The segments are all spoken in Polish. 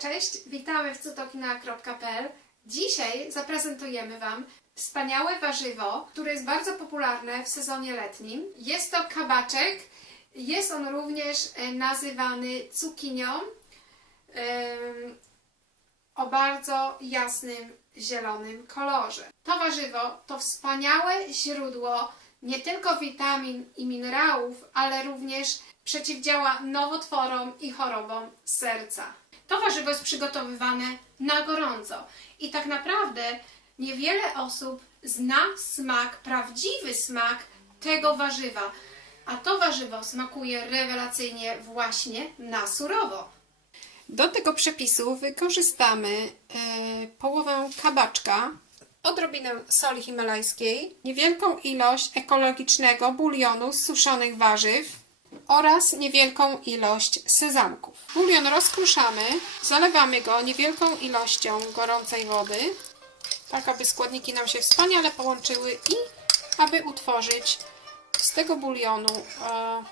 Cześć, witamy w cudokina.pl. Dzisiaj zaprezentujemy Wam wspaniałe warzywo, które jest bardzo popularne w sezonie letnim. Jest to kabaczek. Jest on również e, nazywany cukinią o bardzo jasnym zielonym kolorze. To warzywo to wspaniałe źródło nie tylko witamin i minerałów, ale również przeciwdziała nowotworom i chorobom serca. To warzywo jest przygotowywane na gorąco i tak naprawdę niewiele osób zna smak, prawdziwy smak tego warzywa, a to warzywo smakuje rewelacyjnie właśnie na surowo. Do tego przepisu wykorzystamy e, połowę kabaczka, odrobinę soli himalajskiej, niewielką ilość ekologicznego bulionu z suszonych warzyw oraz niewielką ilość sezamków. Bulion rozkruszamy, zalewamy go niewielką ilością gorącej wody, tak aby składniki nam się wspaniale połączyły i aby utworzyć z tego bulionu e,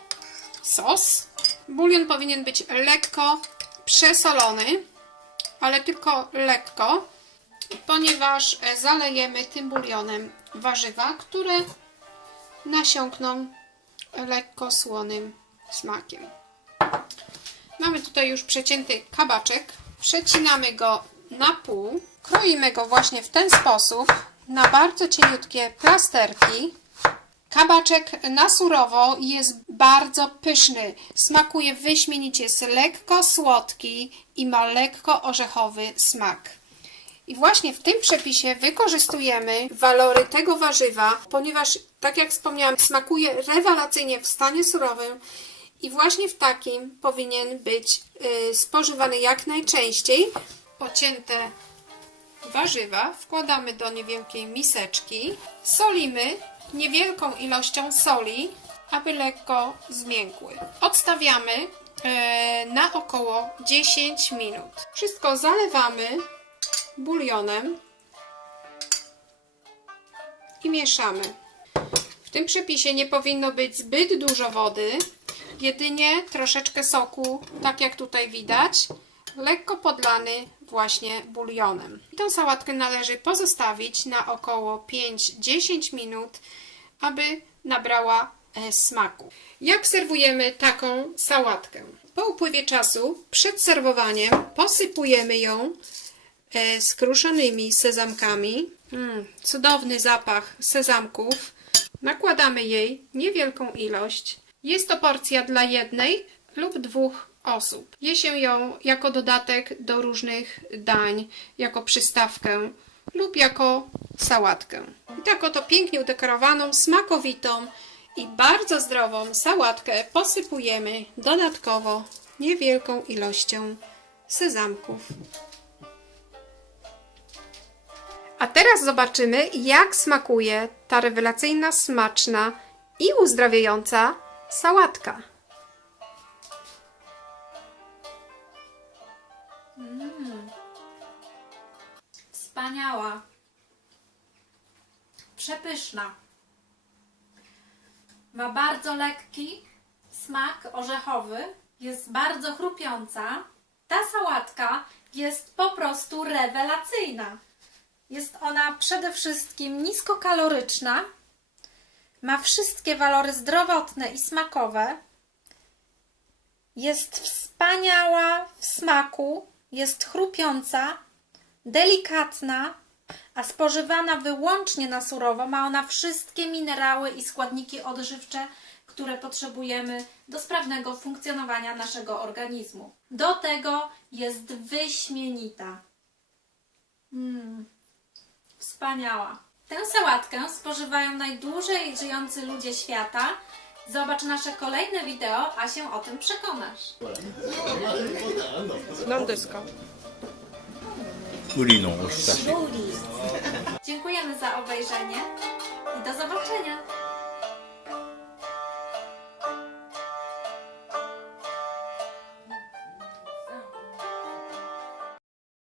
sos. Bulion powinien być lekko przesolony, ale tylko lekko, ponieważ e, zalejemy tym bulionem warzywa, które nasiąkną lekko słonym smakiem. Mamy tutaj już przecięty kabaczek. Przecinamy go na pół. Kroimy go właśnie w ten sposób na bardzo cieniutkie plasterki. Kabaczek na surowo jest bardzo pyszny. Smakuje wyśmienicie, jest lekko słodki i ma lekko orzechowy smak. I właśnie w tym przepisie wykorzystujemy walory tego warzywa, ponieważ, tak jak wspomniałam, smakuje rewelacyjnie w stanie surowym i właśnie w takim powinien być y, spożywany jak najczęściej. Pocięte warzywa wkładamy do niewielkiej miseczki, solimy niewielką ilością soli, aby lekko zmiękły. Odstawiamy e, na około 10 minut. Wszystko zalewamy bulionem i mieszamy. W tym przepisie nie powinno być zbyt dużo wody, jedynie troszeczkę soku, tak jak tutaj widać, lekko podlany właśnie bulionem. I Tą sałatkę należy pozostawić na około 5-10 minut, aby nabrała e, smaku. Jak serwujemy taką sałatkę? Po upływie czasu, przed serwowaniem, posypujemy ją e, skruszonymi sezamkami. Mm, cudowny zapach sezamków. Nakładamy jej niewielką ilość. Jest to porcja dla jednej lub dwóch osób. Je się ją jako dodatek do różnych dań, jako przystawkę lub jako sałatkę. I tak oto pięknie udekorowaną, smakowitą i bardzo zdrową sałatkę posypujemy dodatkowo niewielką ilością sezamków. A teraz zobaczymy, jak smakuje ta rewelacyjna, smaczna i uzdrawiająca sałatka. Wspaniała. Przepyszna. Ma bardzo lekki smak orzechowy. Jest bardzo chrupiąca. Ta sałatka jest po prostu rewelacyjna. Jest ona przede wszystkim niskokaloryczna. Ma wszystkie walory zdrowotne i smakowe. Jest wspaniała w smaku, jest chrupiąca, delikatna, a spożywana wyłącznie na surowo, ma ona wszystkie minerały i składniki odżywcze, które potrzebujemy do sprawnego funkcjonowania naszego organizmu. Do tego jest wyśmienita. Mm, wspaniała. Tę sałatkę spożywają najdłużej żyjący ludzie świata. Zobacz nasze kolejne wideo, a się o tym przekonasz. Nondysko. Dziękujemy za obejrzenie i do zobaczenia.